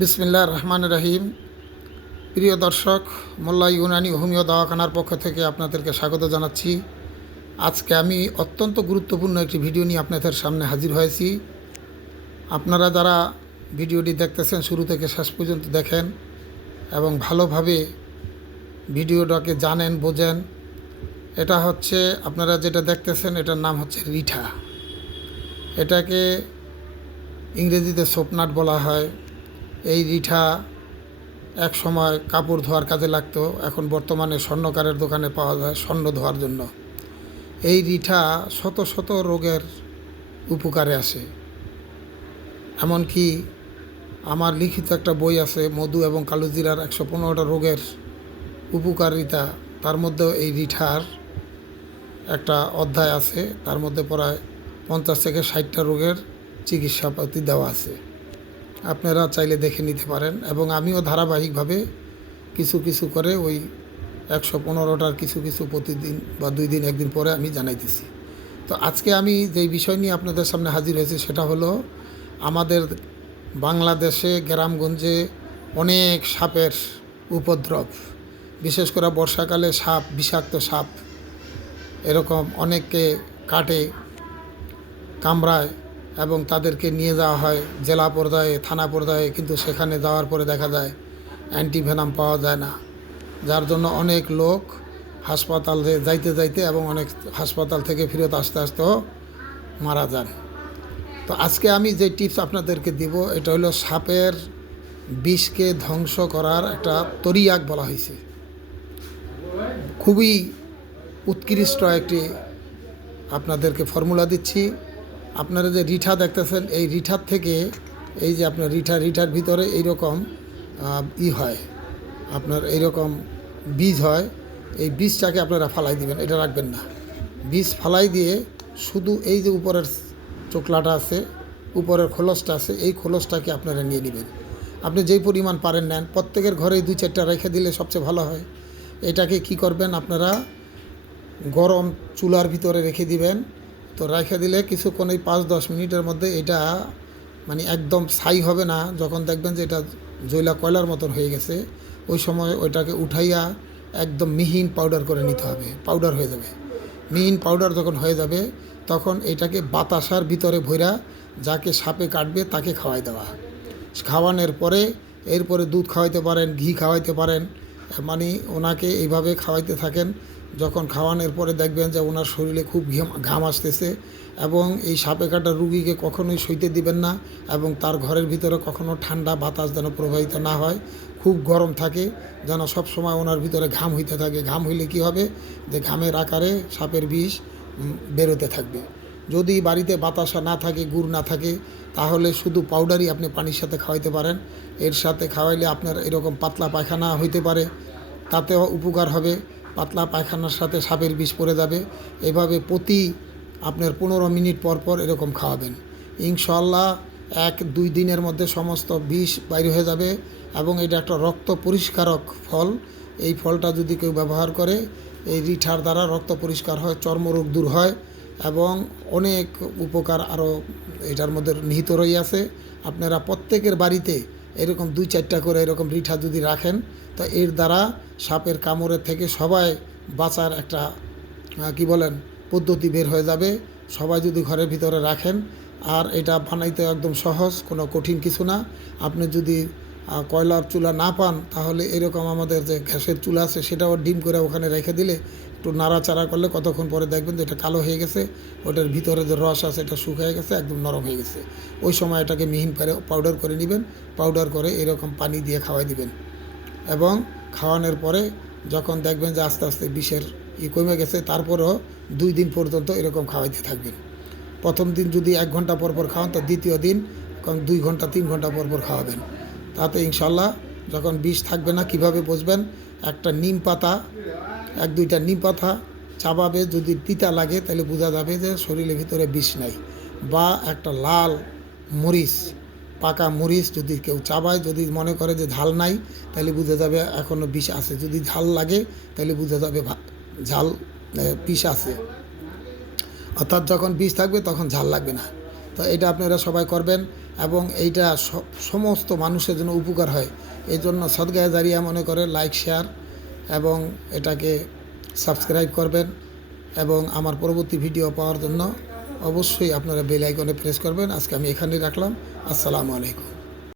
বিসমিল্লাহ রহমান রহিম। প্রিয় দর্শক, মোল্লা ইউনানি হোমিও দাওয়াখানার পক্ষ থেকে আপনাদেরকে স্বাগত জানাচ্ছি। আজকে আমি অত্যন্ত গুরুত্বপূর্ণ একটি ভিডিও নিয়ে আপনাদের সামনে হাজির হয়েছি। আপনারা যারা ভিডিওটি দেখতেছেন, শুরু থেকে শেষ পর্যন্ত দেখেন এবং ভালোভাবে ভিডিওটাকে জানেন, বোঝেন, এটা হচ্ছে, আপনারা যেটা দেখতেছেন, এটার নাম হচ্ছে রিঠা। এটাকে ইংরেজিতে সোপনাট বলা হয়। এই রিঠা এক সময় কাপড় ধোয়ার কাজে লাগতো। এখন বর্তমানে স্বর্ণকারের দোকানে পাওয়া যায় স্বর্ণ ধোয়ার জন্য। এই রিঠা শত শত রোগের উপকারে আসে। এমনকি আমার লিখিত একটা বই আছে, মধু এবং কালোজিরার একশো পনেরোটা রোগের উপকারিতা। তার মধ্যেও এই রিঠার একটা অধ্যায় আছে। তার মধ্যে প্রায় পঞ্চাশ থেকে ষাটটা রোগের চিকিৎসাপাতি দেওয়া আছে। আপনারা চাইলে দেখে নিতে পারেন এবং আমিও ধারাবাহিকভাবে কিছু কিছু করে ওই একশো পনেরোটার কিছু কিছু প্রতিদিন বা দুই দিন, একদিন পরে আমি জানাইতেছি। তো আজকে আমি যেই বিষয় নিয়ে আপনাদের সামনে হাজির হয়েছি সেটা হলো আমাদের বাংলাদেশে, গ্রামগঞ্জে অনেক সাপের উপদ্রব। বিশেষ করে বর্ষাকালে সাপ, বিষাক্ত সাপ, এরকম অনেককে কাটে, কামড়ায়। এবং তাদেরকে নিয়ে যাওয়া হয় জেলা পর্যায়ে, থানা পর্যায়ে, কিন্তু সেখানে যাওয়ার পরে দেখা যায় অ্যান্টিভেনাম পাওয়া যায় না। যার জন্য অনেক লোক হাসপাতালে যাইতে যাইতে এবং অনেক হাসপাতাল থেকে ফেরত আসতে আসতেও মারা যান। তো আজকে আমি যে টিপস আপনাদেরকে দিব, এটা হলো সাপের বিষকে ধ্বংস করার একটা তরিয়াক বলা হয়েছে। খুবই উৎকৃষ্ট একটি আপনাদেরকে ফর্মুলা দিচ্ছি। আপনারা যে রিঠা দেখতেছেন, এই রিঠার থেকে এই যে আপনার রিঠা, রিঠার ভিতরে এইরকম ই হয়। আপনার এইরকম বীজ হয়। এই বীজটাকে আপনারা ফালাই দিবেন, এটা রাখবেন না। বীজ ফালাই দিয়ে শুধু এই যে উপরের চোকলাটা আছে, উপরের খোলসটা আছে, এই খোলসটাকে আপনারা নিয়ে নেবেন। আপনি যেই পরিমাণ পারেন নেন। প্রত্যেকের ঘরেই দুই চারটা রেখে দিলে সবচেয়ে ভালো হয়। এটাকে কি করবেন আপনারা, গরম চুলার ভিতরে রেখে দিবেন। তো রেখে দিলে কিছুক্ষণ এই পাঁচ দশ মিনিটের মধ্যে এটা মানে একদম ছাই হবে না। যখন দেখবেন যে এটা জৈলা কয়লার মতন হয়ে গেছে, ওই সময় ওইটাকে উঠাইয়া একদম মিহিন পাউডার করে নিতে হবে পাউডার হয়ে যাবে। মিহিন পাউডার যখন হয়ে যাবে, তখন এটাকে বাতাসার ভিতরে ভইরা যাকে সাপে কাটবে তাকে খাওয়াই দেওয়া। খাওয়ানোর পরে এরপরে দুধ খাওয়াইতে পারেন, ঘি খাওয়াইতে পারেন মানে ওনাকে এইভাবে খাওয়াইতে থাকেন যখন খাওয়ানোর পরে দেখবেন যে ওনার শরীরে খুব ঘাম আসতেছে এবং এই সাপে কাটা রুগীকে কখনোই সইতে দিবেন না এবং তার ঘরের ভিতরে কখনো ঠান্ডা বাতাস যেন প্রবাহিত না হয়, খুব গরম থাকে, যেন সবসময় ওনার ভিতরে ঘাম হইতে থাকে। ঘাম হইলে কি হবে? যে ঘামের আকারে সাপের বিষ বেরোতে থাকবে। যদি বাড়িতে বাতাসা না থাকে, গুড় না থাকে, তাহলে শুধু পাউডারই আপনি পানির সাথে খাওয়াইতে পারেন। এর সাথে খাওয়াইলে আপনার এরকম পাতলা পায়খানা হইতে পারে। তাতেও উপকার হবে। পাতলা পায়খানার সাথে সাপের বিষ পড়ে যাবে। এভাবে প্রতি আপনার পনেরো মিনিট পর পর এরকম খাওয়াবেন। ইনশাল্লাহ এক দুই দিনের মধ্যে সমস্ত বিষ বাইর হয়ে যাবে এবং এটা একটা রক্ত পরিষ্কারক ফল। এই ফলটা যদি কেউ ব্যবহার করে, এই রিঠার দ্বারা রক্ত পরিষ্কার হয়, চর্মরোগ দূর হয় এবং অনেক উপকার আরও এটার মধ্যে নিহিত রয়ে আছে। আপনারা প্রত্যেকের বাড়িতে এরকম দুই চারটা করে এরকম রিঠা যদি রাখেন, তো এর দ্বারা সাপের কামড়ের থেকে সবাই বাঁচার একটা কি বলেন, পদ্ধতি বের হয়ে যাবে। সবাই যদি ঘরের ভিতরে রাখেন, আর এটা বানাইতে একদম সহজ, কোনো কঠিন কিছু না। আপনি যদি কয়লার চুলা না পান, তাহলে এরকম আমাদের যে গ্যাসের চুলা আছে, সেটাও ডিম করে ওখানে রেখে দিলে একটু নাড়াচাড়া করলে কতক্ষণ পরে দেখবেন যে এটা কালো হয়ে গেছে, ওটার ভিতরে যে রস আছে, এটা শুকিয়ে গেছে, একদম নরম হয়ে গেছে। ওই সময় এটাকে মিহিন করে পাউডার করে নেবেন পাউডার করে এরকম পানি দিয়ে খাওয়াই দিবেন। এবং খাওয়ানোর পরে যখন দেখবেন যে আস্তে আস্তে বিষের ই কমে গেছে, তারপরেও দুই দিন পর্যন্ত এরকম খাওয়াইতে থাকবেন। প্রথম দিন যদি এক ঘণ্টা পর পর খাওয়ান, তো দ্বিতীয় দিন দুই ঘণ্টা, তিন ঘণ্টা পর পর খাওয়াবেন। তাতে ইনশাল্লাহ যখন বিষ থাকবে না, কীভাবে বসবেন? একটা নিম পাতা, এক দুইটা নিম পাতা চাবাবে, যদি তিতা লাগে তাহলে বোঝা যাবে যে শরীরের ভিতরে বিষ নাই। বা একটা লাল মরিচ, পাকা মরিচ যদি কেউ চাবায়, যদি মনে করে যে ঝাল নাই, তাহলে বোঝা যাবে এখনও বিষ আছে। যদি ঝাল লাগে, তাহলে বোঝা যাবে ঝাল বিষ আছে। অর্থাৎ যখন বিষ থাকবে, তখন ঝাল লাগবে না। তো এটা আপনারা সবাই করবেন এবং এইটা সমস্ত মানুষের জন্য উপকার হয়। এই জন্য সদগায় দাঁড়িয়ে মনে করে লাইক শেয়ার এবং এটাকে সাবস্ক্রাইব করবেন এবং আমার পরবর্তী ভিডিও পাওয়ার জন্য অবশ্যই আপনারা বেল আইকনে প্রেস করবেন। আজকে আমি এখানেই রাখলাম। আসসালামু আলাইকুম।